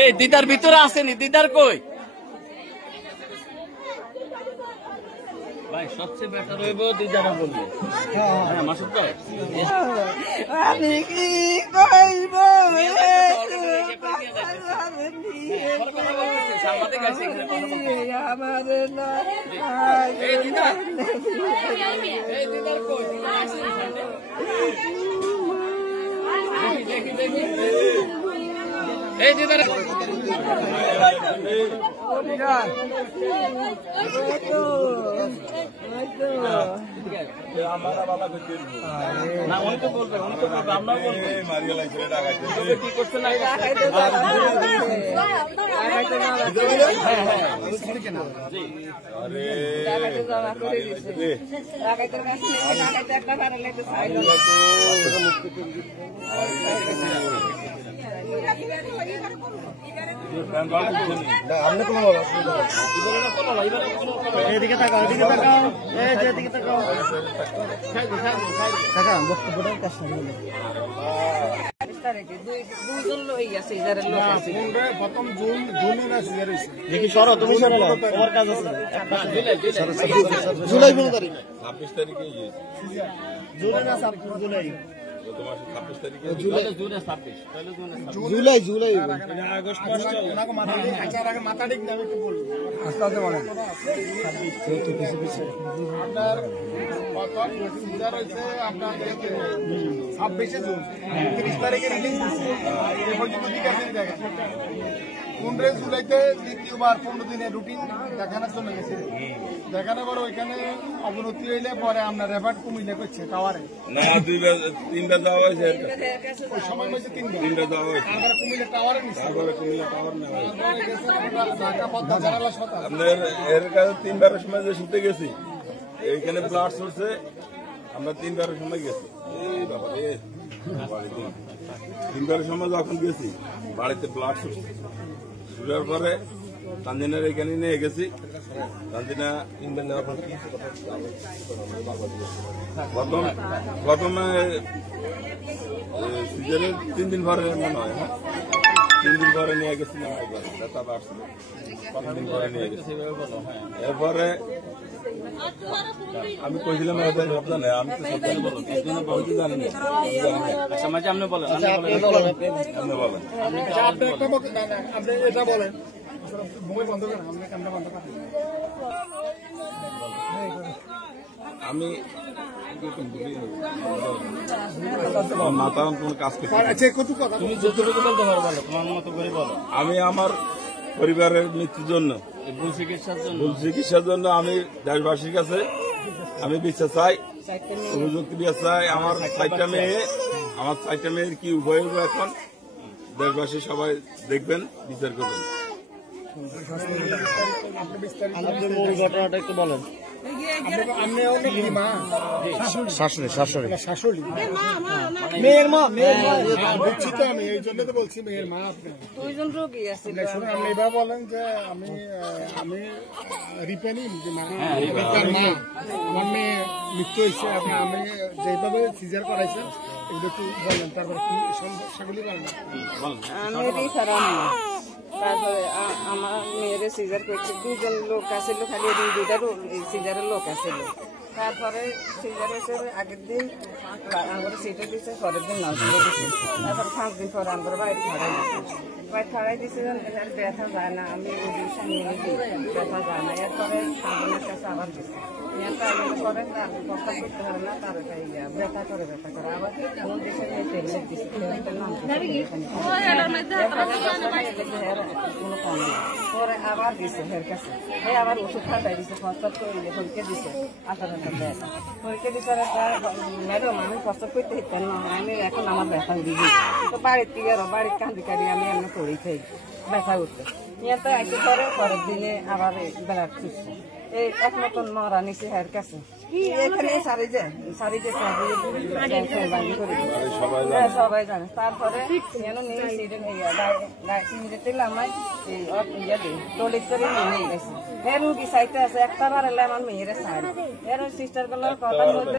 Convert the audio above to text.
এই দিদার ভিতরে আসেনি, দিদার কই ভাই? সবচেয়ে বেটার হইব দিদারা বলবে। হ্যাঁ মাসুদ ভাই, আমি কি কইব আমাদের না এই দিদার না উনি তো বলবে, উনি তো বলবে, আমরা বলবো কি করছে না। এদিকে তাকাও, এদিকে তাকাও, এদিকে তাকাও। কাকা বক্তব্যটার কাছে দেখি সরো, তুমি সরো, তোমার কাজ আছে। জুলাই 15 তারিখ, 26 তারিখে জুলাই না জুলাই, জুলাই জুলাই আগস্ট মাস মাথা ঠিক না একটু বলুন। আস্তে বলেন। আপনার 26 জুন 30 তারিখে রিলিজ দিচ্ছে। 15 জুলাইতে দ্বিতীয়বার 15 দিনের রুটিন দেখানোর জন্য গেছে। দেখানোর পর ওইখানে অবনতি হইলে পরে আপনার রেফার কুমিল্লা করছে টাওয়ারে না, 3টা যাওয়া হয়েছে। ওই সময় হয়েছে 3টা যাওয়া হয়েছে। তারপরে কুমিল্লা টাওয়ারে নিচ্ছে, তারপরে কুমিল্লা টাওয়ার নেওয়া ঢাকা পদ্মা জেনারেল হাসপাতাল। আপনার এর কাছে 3বারের সময় যে শুতে গেছি, এইখানে ব্লাড সরছে। আমরা 3বারের সময় গেছি। এই বাবা রে, 3বারের সময় যখন গেছি বাড়িতে ব্লাড সরছে। শুটার পরে তানজিনার এখানে নিয়ে গেছি। তানজিনা ইন্ডিয়ান নেওয়ার পর প্রথমে সিজনের 3 দিন পরে মনে হয়, হ্যাঁ 3 দিন পরে নিয়ে গেছি। ব্যথা বাড়ছিল, 5 দিন পরে নিয়ে গেছি। এরপরে আমি কইছিলাম আমি তো সব জানি না। আপনি বলেন, আপনি এটা বলেন। আমি মাথা কাজ করছি। তুমি যতটুকু বলতে পারো বলো, তোমার মতো করে বলো। আমি আমার পরিবারের মৃত্যুর জন্য, ভুল চিকিৎসার জন্য আমি দেশবাসীর কাছে আমি বিচার চাই, সুযোগ বিচার চাই। আমার 4টা মেয়ের কি উভয় এখন দেশবাসী সবাই দেখবেন, বিচার করবেন। মূল ঘটনাটা একটু বলেন। শাশুড়ি মেয়ের মা, বুঝছি তো আমি, এই জন্য তো বলছি মেয়ের মা। আপনি 2জন রোগী আছে। আপনি এবার বলেন যে আমি রিপেনি যে মা, আমার মেয়ে মৃত্যু হয়েছে। আমি যেভাবে সিজার করাইছেন এগুলো একটু বললেন, তারপরে কি সমস্যাগুলি বলেন। তারপরে আমার মেয়েরে সিজার করছে। 2জন লোক আসছিল, খালি 2টা সিজারের লোক আসছিল। তারপরে সিজার এসে আগের দিন আমরা সিটে দিচ্ছে, পরের দিন নষ্ট দিচ্ছে। তারপরে 5 দিন পরে আমরা বাইরে খাড়াই দিচ্ছি। বাইরে খাড়াই দিচ্ছে, ব্যথা যায় না। আমি নিয়ে দিই, ব্যথা যায় না। এরপরে আমার কাছে আবার দিচ্ছে। করে কষ্ট করতে পারে না, তার ব্যথা করে আবার ট্যাবলেট দিচ্ছে। কোনো কম নেই। পরে আবার দিছে হের কাছে, আবার ওষুধ খাটাই দিছে, প্রস্তাব করে পরীক্ষা দিছে। পরীক্ষা দিচ্ছে ম্যাডাম আমি প্রস্তাব করতে হিতেন না, আমি এখন আমার ব্যথা উঠে গেছি। তো বাড়ির থেকে বাড়ির কান্দি কাঁদি আমি এমনি করেই খাই, ব্যথা উঠছে। নিয়ে তো একে পরের দিনে আবার বেড়া খুঁজছে। এই এক মতন মরা নিছে হের কাছে। এখানে সারি যে সবাই জানে। তারপরে নিয়ে সিটে নিয়ে আমায় টলিট করে নিয়ে গেছে। এর রুগী চাইতে আছে একটা বার এলে আমার মেয়েরা সারি এর সিস্টার গুলোর কথার মধ্যে